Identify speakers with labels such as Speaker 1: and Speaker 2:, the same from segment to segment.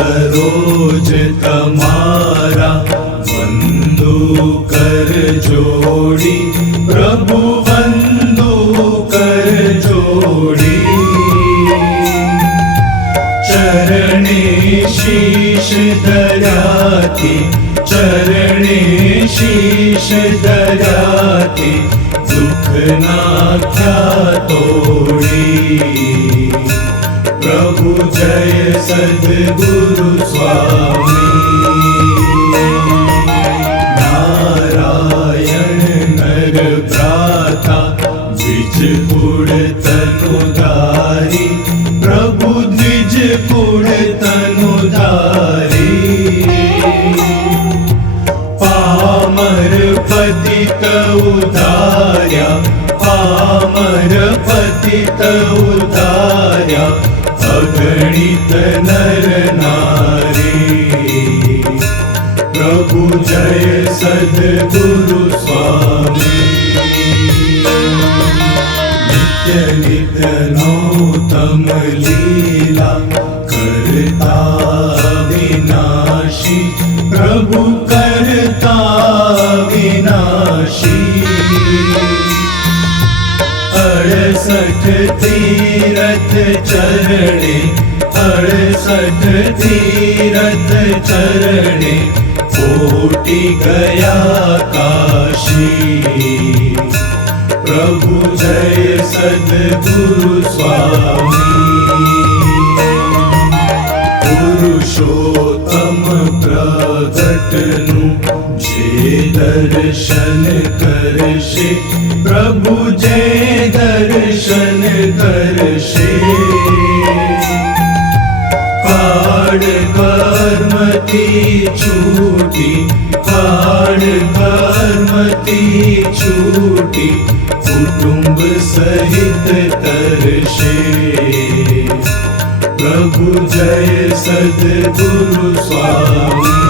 Speaker 1: सरोज तमारा बंदु कर जोड़ी, प्रभु बंदु कर जोड़ी। चरणे शीश दयाति चरणे शीश दयाति दुख नाख्या तोड़ी। પ્રભુ જય સદગુરુ સ્વામી નારાયણ નર ભ્રાતા દ્વિજ કુળ તનુધારી પ્રભુ દ્વિજ કુળ पतित उदार्या अगणित नर नारी। प्रभु जय सद्गुरु स्वामी। नित्य नित्य नौतम लीला करता अड़सठ तीरथ चरणे अड़सठ तीरथ चरणे कोटि गया काशी। प्रभु जय सद्गुरु स्वामी दर्शन करशे, प्रभु जे दर्शन करशे। काड कर्मती छूटी काड कर्मती छूटी, कुटुंब सहित तरशे। प्रभु जय सद्गुरु स्वामी।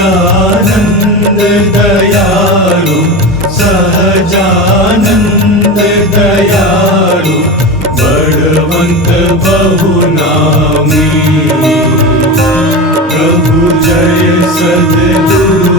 Speaker 1: सहजानन्द दयालु सहजानन्द दयालु बळवन्त बहुनामी प्रभु जय सद्गुरु